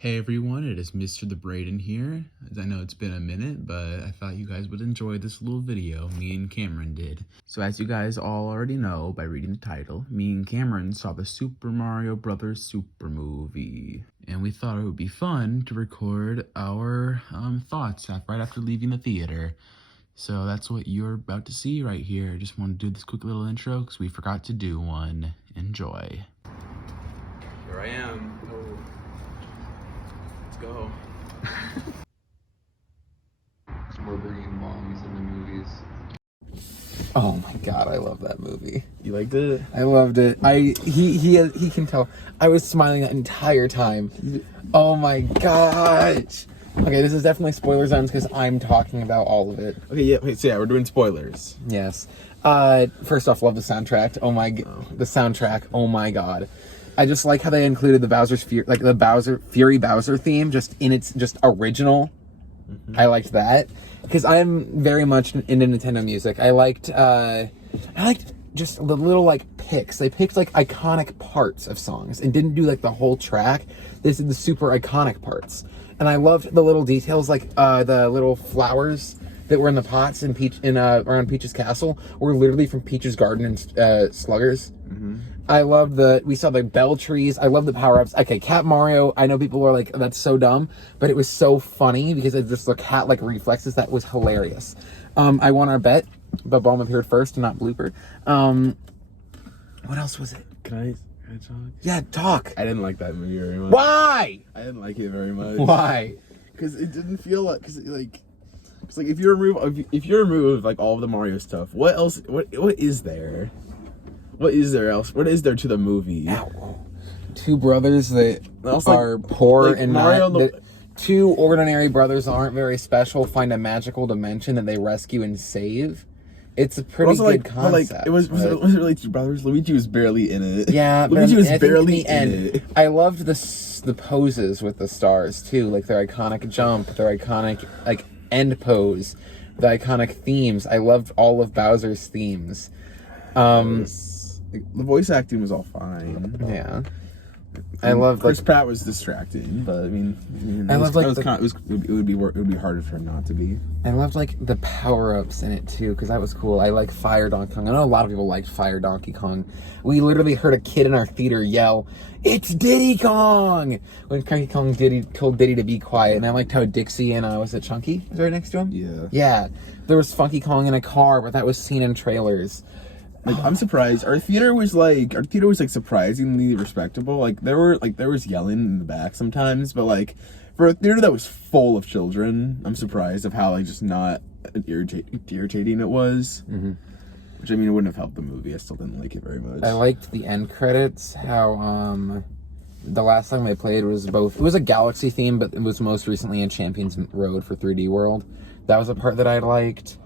Hey everyone, it is Mr. the Braden here. I know it's been a minute, but I thought you guys would enjoy this little video me and Cameron did. So as you guys all already know by reading the title, me and Cameron saw the Super Mario Bros. Super movie. And we thought it would be fun to record our thoughts right after leaving the theater. So that's what you're about to see right here. Just want to do this quick little intro because we forgot to do one. Enjoy. Here I am. Go. We're bringing moms in the movies. Oh my god, I love that movie. You liked it? I loved it. He can tell. I was smiling that entire time. Oh my gosh. Okay, this is definitely spoiler zones because I'm talking about all of it. Okay, yeah. Okay, so yeah, we're doing spoilers. Yes. First off, love the soundtrack. The soundtrack. Oh my god. I just like how they included the Bowser's Fury Bowser theme just in its just original. Mm-hmm. I liked that because I'm very much into Nintendo music. I liked just the little like picks. They picked like iconic parts of songs and didn't do like the whole track. They did the super iconic parts, and I loved the little details like the little flowers that were in the pots in around Peach's castle were literally from Peach's garden and Sluggers. Mm-hmm. I love we saw the bell trees. I love the power-ups. Okay, Cat Mario, I know people were like, that's so dumb, but it was so funny because it's just the cat-like reflexes that was hilarious. I won our bet, but Balm appeared first and not Blooper. What else was it? Can I talk? Yeah, talk. I didn't like that movie very much. Why? I didn't like it very much. Why? Because it didn't feel like, if you remove like all of the Mario stuff, what else? What is there? What is there else? What is there to the movie? Ow. Two brothers that are poor and Mario two ordinary brothers that aren't very special find a magical dimension that they rescue and save. It's a pretty good concept. It wasn't really two brothers. Luigi was barely in it. Yeah, Luigi was barely in it. I loved the poses with the stars too, like their iconic jump, their iconic like end pose, the iconic themes. I loved all of Bowser's themes. The voice acting was all fine. Yeah, I love Chris Pratt was distracting, but I mean, it would be harder for him not to be. I loved like the power-ups in it too because that was cool. I like Fire Donkey Kong. I know a lot of people liked Fire Donkey Kong. We literally heard a kid in our theater yell, "It's Diddy Kong!" when Donkey Kong told Diddy to be quiet. And I liked how Dixie and was it Chunky was right next to him? Yeah. Yeah. There was Funky Kong in a car, but that was seen in trailers. Like, I'm surprised. Our theater was surprisingly respectable. Like there was yelling in the back sometimes, but like for a theater that was full of children, I'm surprised of how like just not irritating it was. Mm-hmm. Which I mean, it wouldn't have helped the movie. I still didn't like it very much. I liked the end credits. How the last song they played was it was a Galaxy theme, but it was most recently in Champions Road for 3D World. That was a part that I liked.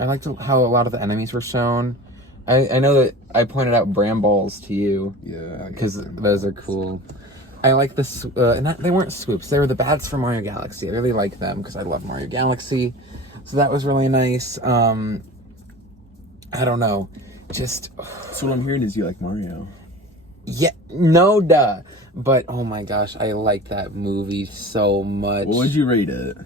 I liked how a lot of the enemies were shown. I know that I pointed out Bramballs to you. Yeah. Because those are cool. I like they weren't swoops. They were the bats from Mario Galaxy. I really like them because I love Mario Galaxy. So that was really nice. I don't know. Just... So what I'm hearing is you like Mario. Yeah. No, duh. But, oh my gosh, I like that movie so much. What would you rate it?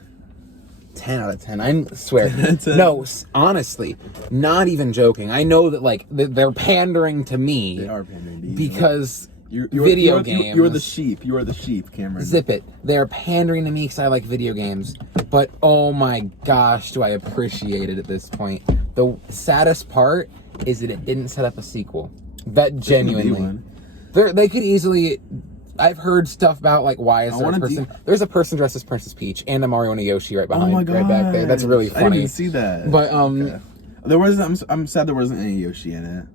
10 out of 10. I swear. No, honestly, not even joking. I know that like they're pandering to me. They are pandering to you. Because video games. You are the sheep. You are the sheep, Cameron. Zip it. They're pandering to me because I like video games. But oh my gosh, do I appreciate it at this point. The saddest part is that it didn't set up a sequel. That genuinely. They could easily... I've heard stuff about like why is there a person? There's a person dressed as Princess Peach and a Mario and a Yoshi right behind, right back there. That's really funny. I didn't even see that. But okay. There wasn't. I'm sad there wasn't any Yoshi in it.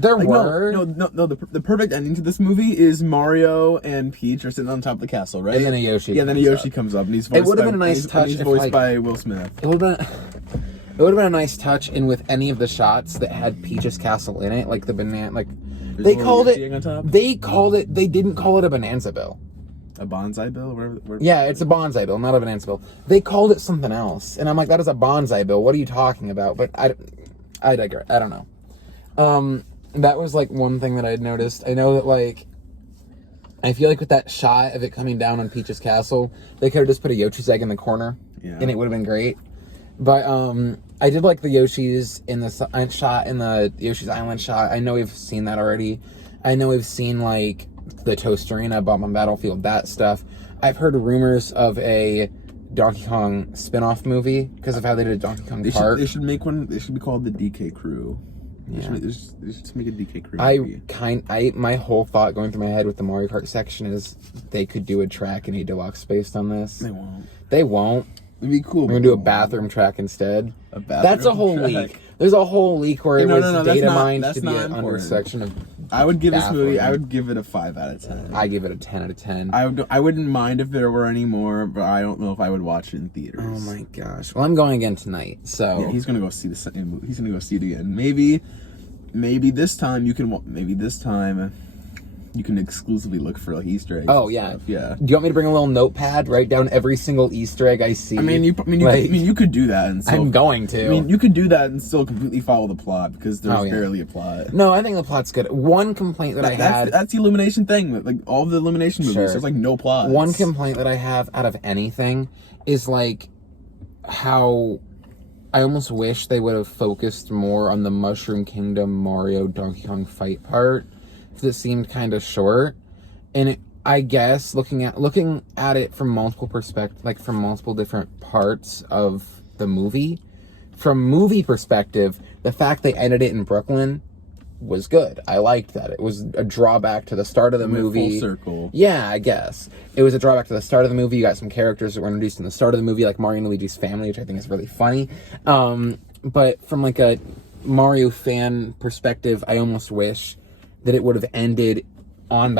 There were. No. The perfect ending to this movie is Mario and Peach are sitting on top of the castle, right? And then a Yoshi. Yeah, then a Yoshi comes up and he's voiced. It would have been a nice touch. He's voiced by Will Smith. It would have been a nice touch in with any of the shots that had Peach's castle in it, like the banana, like. They didn't call it a Bonanza Bill. A bonsai bill? Whatever. Yeah, it's a bonsai bill, not a Bonanza Bill. They called it something else. And I'm like, that is a bonsai bill. What are you talking about? But I digress. I don't know. That was like one thing that I'd noticed. I know that like I feel like with that shot of it coming down on Peach's castle, they could have just put a Yoshi's egg in the corner, and it would have been great. But I did like the Yoshi's in the shot, in the Yoshi's Island shot. I know we've seen that already. I know we've seen like the Toast Arena, Bomb on Battlefield, that stuff. I've heard rumors of a Donkey Kong spin-off movie because of how they did Donkey Kong Park. They should make one. They should be called the DK Crew. Yeah. They should make a DK Crew movie. My whole thought going through my head with the Mario Kart section is they could do a track in a deluxe based on this. They won't. They won't. It'd be cool. We're gonna do a bathroom track instead. That's a whole track. leak. There's a whole leak where it was data mined to be an important. under section of. I would give bathroom. this movie. I would give it a 5 out of 10. I give it a 10 out of 10. I wouldn't mind if there were any more, but I don't know if I would watch it in theaters. Oh my gosh! Well, I'm going again tonight, so yeah, he's gonna go see the second movie. He's gonna go see it again. Maybe this time you can. Maybe this time you can exclusively look for like Easter eggs. Oh yeah, stuff. Yeah. Do you want me to bring a little notepad, write down every single Easter egg I see? You could do that, and still, I'm going to. I mean, you could do that and still completely follow the plot because there's barely a plot. No, I think the plot's good. One complaint that I had. That's the Illumination thing. Like all the Illumination movies, there's like no plot. One complaint that I have out of anything is like how I almost wish they would have focused more on the Mushroom Kingdom Mario Donkey Kong fight part. That seemed kind of short, and I guess looking at it from multiple perspectives, like from multiple different parts of the movie, from movie perspective, the fact they ended it in Brooklyn was good. I liked that. It was a drawback to the start of the movie. Full circle. Yeah, I guess it was a drawback to the start of the movie. You got some characters that were introduced in the start of the movie, like Mario and Luigi's family, which I think is really funny. But from like a Mario fan perspective, I almost wish that it would have ended on in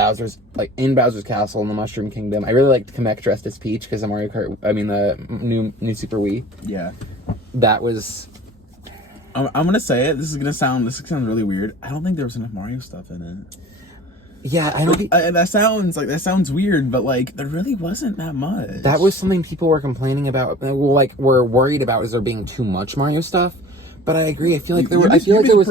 Bowser's Castle in the Mushroom Kingdom. I really liked Kamek dressed as Peach because of Mario Kart. I mean, the new Super Wii. Yeah, that was. I'm gonna say it. This is gonna sound really weird. I don't think there was enough Mario stuff in it. Yeah, I don't. That sounds weird, but like there really wasn't that much. That was something people were complaining about. Well, like were worried about is there being too much Mario stuff. But I agree. I feel like there was.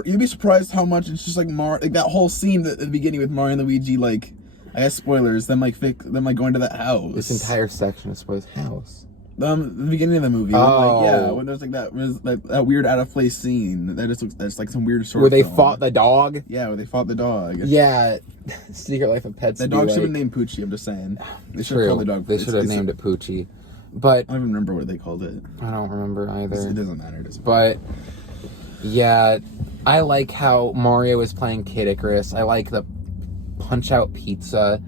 You'd be surprised how much it's just like that whole scene at the beginning with Mario and Luigi. Like, I guess spoilers. Them going to that house. This entire section is supposed house. The beginning of the movie. When there's like that weird out of place scene that just looks that's like some weird short. Where they film. fought the dog. Yeah, where they fought the dog. Yeah, Secret Life of Pets. The dog should have named Poochie. I'm just saying. They should have called the dog. They should have named it Poochie. But I don't even remember what they called it. I don't remember either. It doesn't matter. But. Yeah, I like how Mario is playing Kid Icarus. I like the Punch-Out Pizza.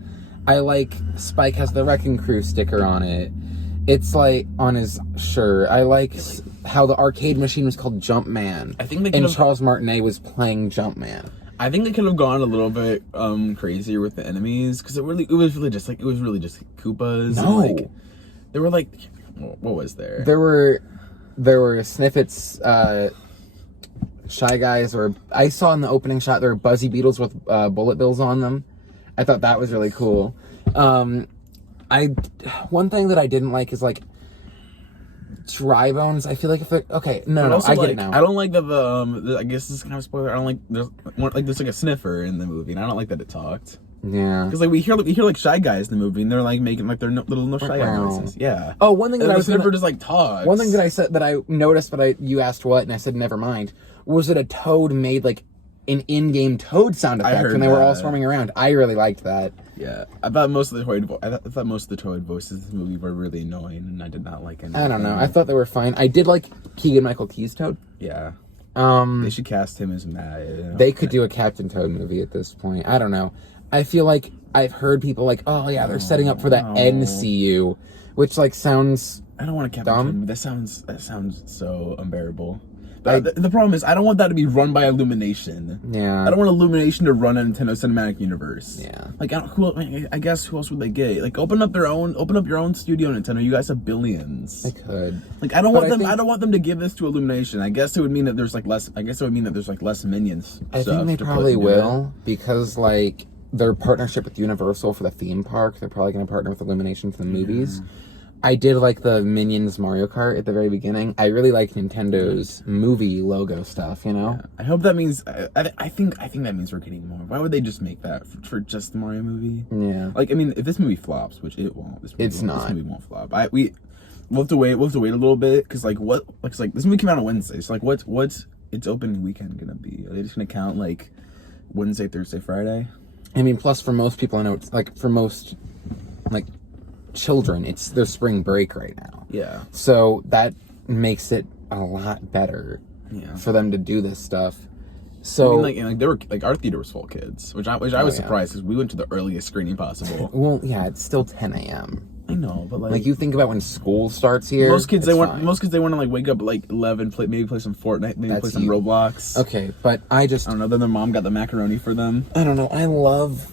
I like Spike has the Wrecking Crew sticker on it. It's like on his shirt. I like how the arcade machine was called Jumpman. I think Charles Martinet was playing Jumpman. I think they could have gone a little bit crazier with the enemies because it was really just Koopas. No, and, they were like, what was there? There were snippets. Shy Guys, or I saw in the opening shot there were Buzzy Beetles with bullet bills on them. I thought that was really cool. One thing that I didn't like is like dry bones. I feel like if I get it now. I don't like that I guess this is kind of a spoiler. I don't like there's like a sniffer in the movie, and I don't like that it talked. Yeah, because like we hear like Shy Guys in the movie, and they're like making like their little Shy Guy noises. Yeah. Oh, one thing that the sniffer just like talks. One thing that I said that I noticed, but you asked what, and I said never mind. Was that a Toad made like an in-game Toad sound effect when they were all swarming around? I really liked that. Yeah, I thought most of the Toad voices in this movie were really annoying, and I did not like any. I don't know. I thought they were fine. I did like Keegan-Michael Key's Toad. Yeah. They should cast him as Matt. You know? They could do a Captain Toad movie at this point. I don't know. I feel like I've heard people like, oh yeah, they're setting up for the NCU, which like sounds. I don't want a Captain Toad. That sounds so unbearable. But the problem is, I don't want that to be run by Illumination. Yeah. I don't want Illumination to run a Nintendo Cinematic Universe. Yeah. Like, I guess who else would they get? Like, open up your own studio, Nintendo. You guys have billions. They could. Like, I don't want them to give this to Illumination. I guess it would mean that there's less Minions. I think they probably will because like their partnership with Universal for the theme park, they're probably going to partner with Illumination for the movies. I did like the Minions Mario Kart at the very beginning. I really like Nintendo's movie logo stuff, you know? Yeah. I hope that means, I think that means we're getting more. Why would they just make that for just the Mario movie? Yeah. Like, I mean, if this movie flops, which it won't, this movie won't flop. We'll have to wait a little bit, because like, this movie came out on Wednesday, so like, what's its opening weekend gonna be? Are they just gonna count like Wednesday, Thursday, Friday? I mean, plus for most people, I know it's like, for most, like, children, it's their spring break right now. Yeah. So that makes it a lot better for them to do this stuff. So I mean, they were like, our theater was full of kids, which I was surprised, because we went to the earliest screening possible. Well, yeah, it's still 10 a.m. I know, but Like you think about when school starts here. Most kids they want to like wake up at like 11, maybe play some Fortnite, maybe play some Roblox. Okay, but I don't know. Then their mom got the macaroni for them. I don't know. I loved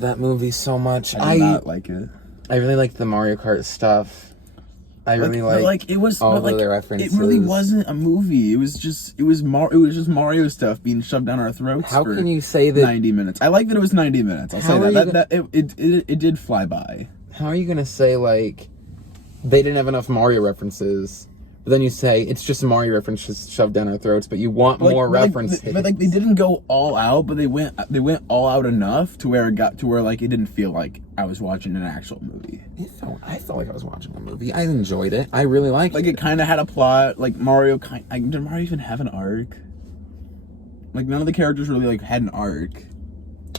that movie so much. I did not like it. I really liked the Mario Kart stuff. I really liked it was all of their references. It really wasn't a movie. It was just Mario stuff being shoved down our throats. How can you say that 90 minutes? I like that it was 90 minutes. I'll say that. It did fly by. How are you gonna say like they didn't have enough Mario references? But then you say it's just Mario references shoved down our throats, but you want more references. But they didn't go all out, but they went all out enough to where it got to where like it didn't feel like I was watching an actual movie. I felt like I was watching a movie. I enjoyed it. I really liked it. Like it kind of had a plot. Like Mario, did Mario even have an arc? Like none of the characters really like had an arc.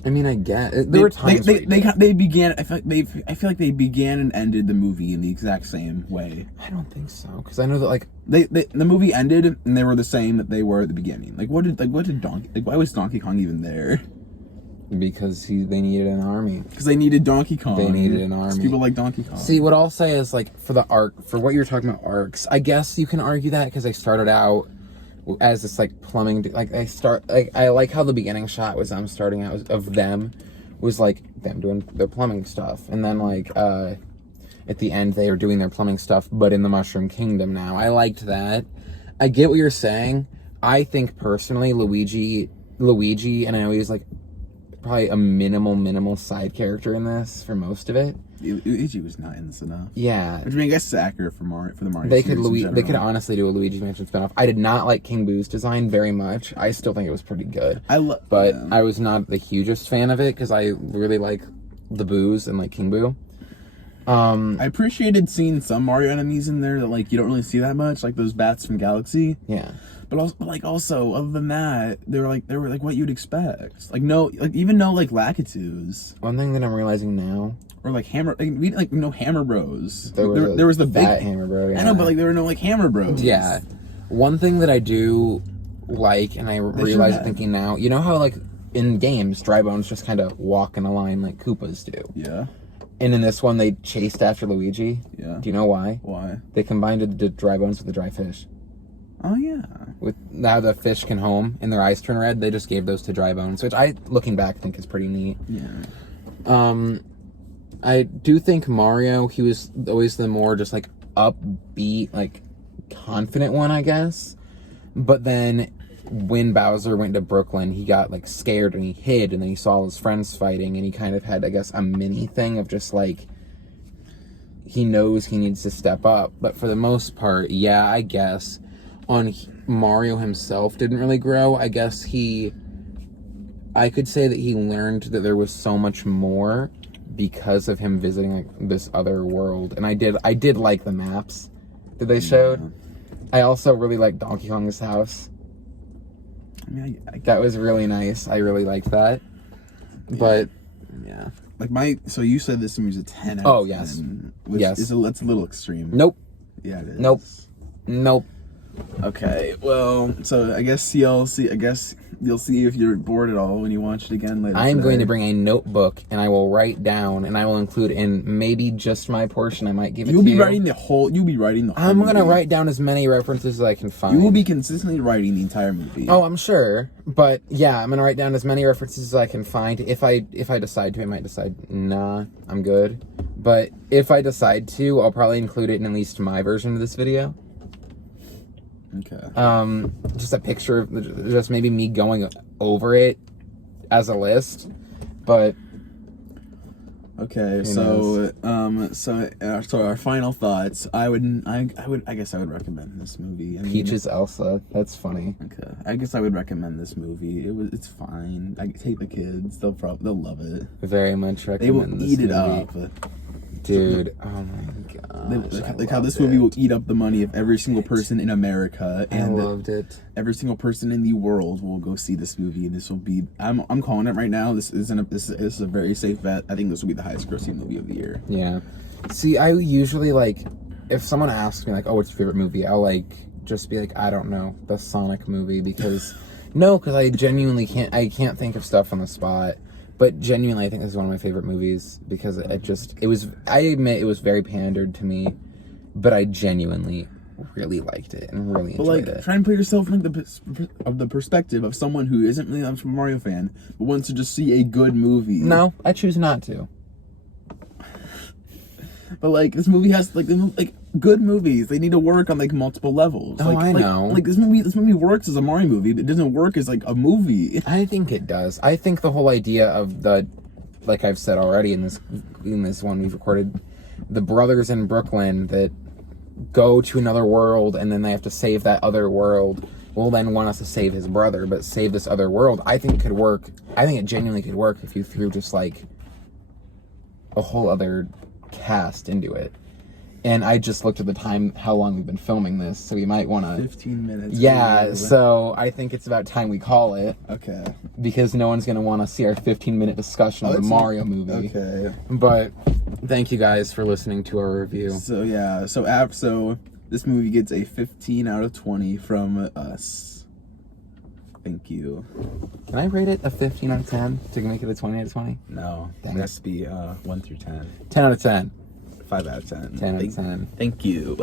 I mean, I get it. There were times they began. I feel like they began and ended the movie in the exact same way. I don't think so, because I know that like the movie ended and they were the same that they were at the beginning. Like why was Donkey Kong even there? Because they needed an army. Because they needed Donkey Kong. They needed an army. People like Donkey Kong. See, what I'll say is like for what you're talking about arcs, I guess you can argue that because they started out as this like plumbing, I like how the beginning shot was them starting out of them was like them doing their plumbing stuff, and then like at the end they were doing their plumbing stuff but in the Mushroom Kingdom now. I liked that. I get what you're saying. I think personally Luigi, and I know he's like probably a minimal side character in this for most of it. Luigi was not in this enough. Yeah, which I mean, I guess it's accurate for the Mario. They could honestly do a Luigi's Mansion spinoff. I did not like King Boo's design very much. I still think it was pretty good. I was not the hugest fan of it because I really like the Boos and like King Boo. I appreciated seeing some Mario enemies in there that like you don't really see that much, like those bats from Galaxy. Yeah. But also, other than that, they were like what you'd expect. Like even no Lakitus. One thing that I'm realizing now. Or like Hammer, no Hammer Bros. There was the big Hammer Bro. Yeah. I know, but like there were no like Hammer Bros. Yeah. One thing that I do like, and I realize thinking now, you know how like in games, dry bones just kind of walk in a line like Koopas do. Yeah. And in this one, they chased after Luigi. Yeah. Do you know why? Why? They combined the dry bones with the dry fish. Oh yeah. With now the fish can home and their eyes turn red, they just gave those to dry bones, which I, looking back, think is pretty neat. Yeah. I do think Mario, he was always the more just like upbeat, like confident one, I guess. But then when Bowser went to Brooklyn, he got like scared and he hid, and then he saw his friends fighting, and he kind of had, I guess, a mini thing of just like he knows he needs to step up. But for the most part, yeah, I guess Mario himself didn't really grow. I guess I could say that he learned that there was so much more because of him visiting like this other world. And I did like the maps that they showed. I also really liked Donkey Kong's house. I mean, that was really nice. I really liked that. Yeah. But yeah, like so you said this movie's a 10 out of 10. Yes. Yes. That's a little extreme. Nope. Yeah, it is. Nope. Okay, well, so I guess you'll see if you're bored at all when you watch it again later. I am going to bring a notebook, and I will write down, and I will include in maybe just my portion. I might give it to you. You'll be writing the whole I'm going to write down as many references as I can find. You will be consistently writing the entire movie. Oh, I'm sure. But yeah, I'm going to write down as many references as I can find. If I decide to, I might decide, nah, I'm good. But if I decide to, I'll probably include it in at least my version of this video. Okay. Just a picture of just maybe me going over it as a list, but Okay, Who so our final thoughts. I guess I would recommend this movie. I mean, Peaches Elsa. That's funny. Okay, I guess I would recommend this movie. It's fine. I take the kids. They'll love it. Very much recommend. They will this eat it movie. up. Dude, oh my gosh. Like how this movie will eat up the money of every single person in America, I and loved it. every single person in the world will go see this movie, and this will be. I'm calling it right now. This is a very safe bet. I think this will be the highest grossing movie of the year. Yeah. See, I usually like, if someone asks me like, "Oh, what's your favorite movie?" I'll like just be like, "I don't know, the Sonic movie," because because I genuinely can't think of stuff on the spot. But genuinely, I think this is one of my favorite movies because I admit it was very pandered to me, but I genuinely really liked it and really enjoyed it. Try and put yourself in the perspective of someone who isn't really a Mario fan, but wants to just see a good movie. No, I choose not to. But like this movie has good movies. They need to work on multiple levels. I know. Like this movie works as a Mario movie, but it doesn't work as a movie. I think it does. I think the whole idea of like I've said already in this one we've recorded, the brothers in Brooklyn that go to another world and then they have to save that other world. Will then want us to save his brother, but save this other world. I think it could work. I think it genuinely could work if you threw just like a whole other cast into it. And I just looked at the time, how long we've been filming this, so we might want to... 15 minutes. Yeah, so I think it's about time we call it. Okay. Because no one's going to want to see our 15-minute discussion of the Mario movie. Okay. But thank you guys for listening to our review. So yeah, so this movie gets a 15 out of 20 from us. Thank you. Can I rate it a 15 out of 10 to make it a 20 out of 20? No. Dang It has to be 1 through 10. 10 out of 10. 5 out of 10. 10 out of 10. Thank you.